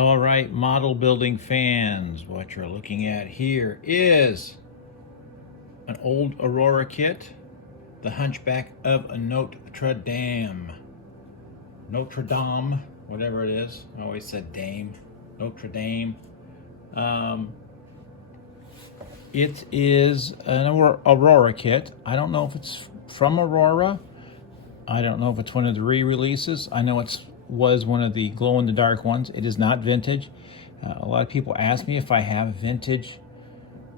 All right, model building fans, what you're looking at here is an old Aurora kit, the Hunchback of Notre Dame. Notre Dame, whatever it is. I always said Dame. Notre Dame. It is an Aurora kit. I don't know if it's from Aurora. I don't know if it's one of the re-releases. I know it was one of the glow-in-the-dark ones. It is not vintage. A lot of people ask me if I have vintage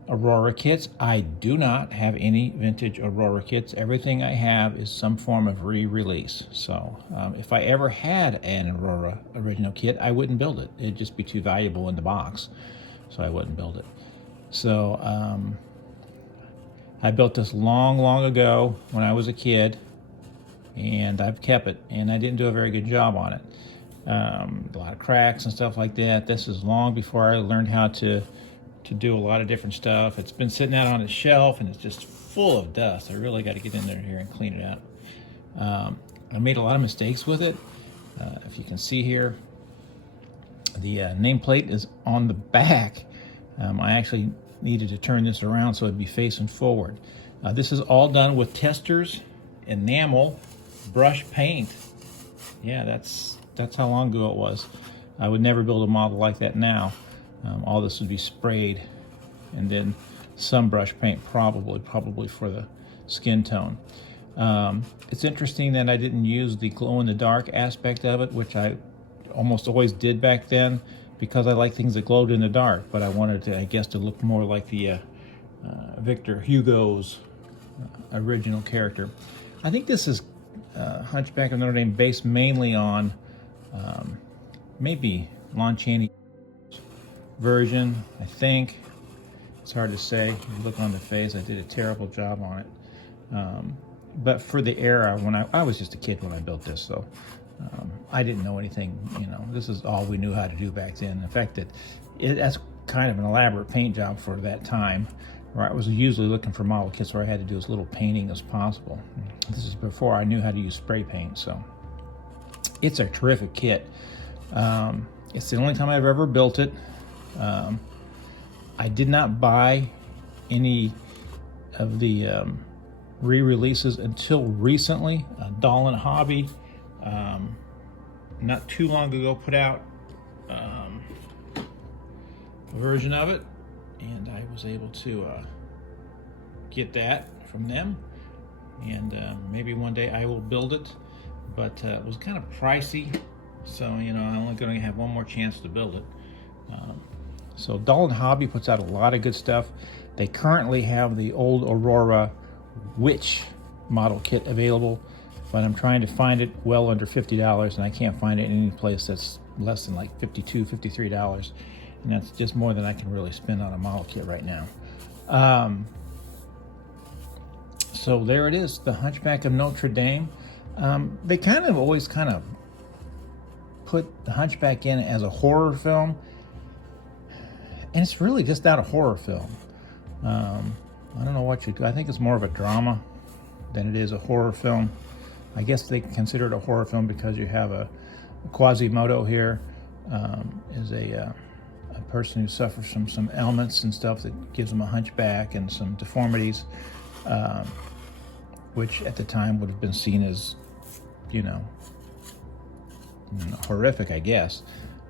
Aurora kits. I do not have any vintage Aurora kits. Everything I have is some form of re-release. So if I ever had an Aurora original kit, I wouldn't build it. It'd just be too valuable in the box, so I wouldn't build it. So I built this long ago when I was a kid, and I've kept it, and I didn't do a very good job on it. A lot of cracks and stuff like that. This is long before I learned how to do a lot of different stuff. It's been sitting out on a shelf, and it's just full of dust. I really got to get in there here and clean it out. I made a lot of mistakes with it. If you can see here, the nameplate is on the back. I actually needed to turn this around so it'd be facing forward. This is all done with testers, enamel, brush paint. Yeah, that's how long ago it was. I would never build a model like that now. All this would be sprayed, and then some brush paint probably for the skin tone. It's interesting that I didn't use the glow-in-the-dark aspect of it, which I almost always did back then, because I like things that glowed in the dark, but I wanted to, I guess, to look more like the Victor Hugo's original character. I think this is Hunchback of Notre Dame based mainly on maybe Lon Chaney's version, I think. It's hard to say. You look on the face, I did a terrible job on it. But for the era, when I was just a kid when I built this, so I didn't know anything, you know. This is all we knew how to do back then. In fact, that's kind of an elaborate paint job for that time, where I was usually looking for model kits where I had to do as little painting as possible. This is before I knew how to use spray paint, so it's a terrific kit. It's the only time I've ever built it. I did not buy any of the re-releases until recently. Doll and Hobby, not too long ago, put out a version of it, and I was able to get that from them, and maybe one day I will build it, but it was kind of pricey, so you know, I'm only going to have one more chance to build it. So Doll and Hobby puts out a lot of good stuff. They currently have the old Aurora Witch model kit available, but I'm trying to find it well under $50, and I can't find it in any place that's less than like $52, $53, and that's just more than I can really spend on a model kit right now. So there it is, the Hunchback of Notre Dame. They kind of always put the Hunchback in as a horror film, and it's really just not a horror film. I don't know what you do. I think it's more of a drama than it is a horror film. I guess they consider it a horror film because you have a Quasimodo here, is a person who suffers from some ailments and stuff that gives him a hunchback and some deformities, which at the time would have been seen as, you know, horrific, I guess.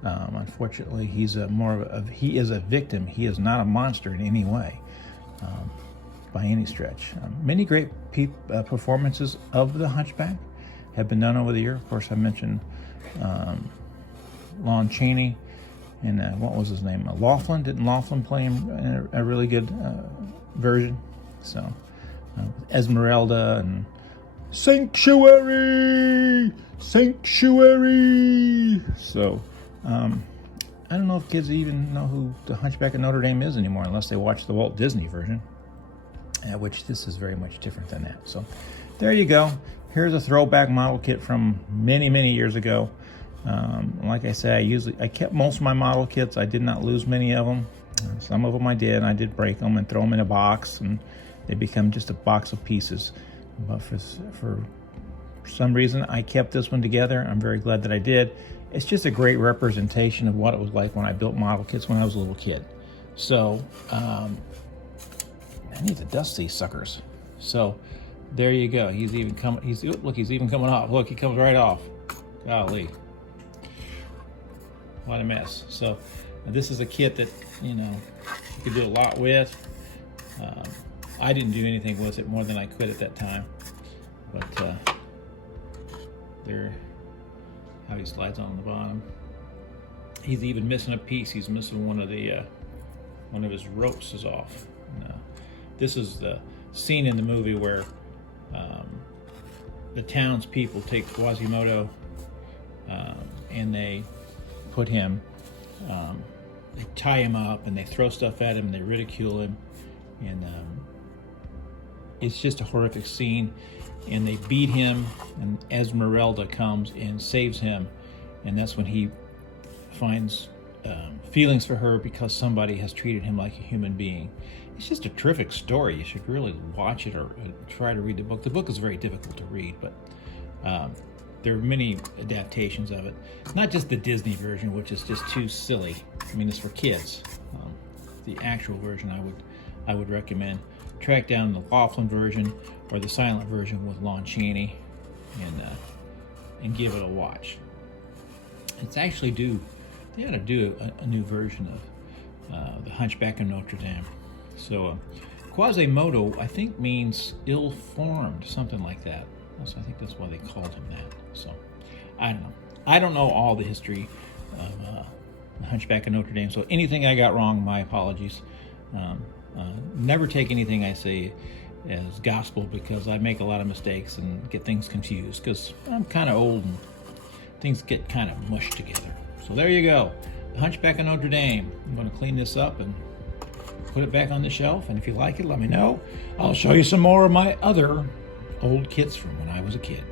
Unfortunately, he's he is a victim. He is not a monster in any way, by any stretch. Many great performances of the Hunchback have been done over the year. Of course, I mentioned Lon Chaney, and what was his name? Laughlin. Didn't Laughlin play him in a really good version? So Esmeralda and Sanctuary. So I don't know if kids even know who the Hunchback of Notre Dame is anymore, unless they watch the Walt Disney version, which this is very much different than that. So there you go. Here's a throwback model kit from many years ago. Like I said, I kept most of my model kits. I did not lose many of them. Some of them I did. I did break them and throw them in a box, and they become just a box of pieces. But for some reason, I kept this one together. I'm very glad that I did. it's just a great representation of what it was like when I built model kits when I was a little kid. So I need to dust these suckers. So there you go. He's even coming. Look, he's even coming off. Look, he comes right off. Golly, what a mess. So this is a kit that you could do a lot with. I didn't do anything with it more than I could at that time, but there, how he slides on the bottom. He's even missing a piece. He's missing one of his ropes is off. This is the scene in the movie where the townspeople take Quasimodo and they put him, they tie him up and they throw stuff at him and they ridicule him, and it's just a horrific scene. And they beat him, and Esmeralda comes and saves him, and that's when he finds feelings for her because somebody has treated him like a human being. It's just a terrific story. You should really watch it or try to read the book. The book is very difficult to read, but there are many adaptations of it. Not just the Disney version, which is just too silly. I mean, it's for kids. The actual version I would recommend. Track down the Laughlin version or the silent version with Lon Chaney and give it a watch. It's actually they ought to do a new version of the Hunchback of Notre Dame. So Quasimodo, I think, means ill-formed, something like that. So I think that's why they called him that. So I don't know. I don't know all the history of the Hunchback of Notre Dame. So anything I got wrong, my apologies. Never take anything I say as gospel, because I make a lot of mistakes and get things confused because I'm kind of old and things get kind of mushed together. So there you go, the Hunchback of Notre Dame. I'm going to clean this up and put it back on the shelf, and if you like it, let me know. I'll show you some more of my other old kits from when I was a kid.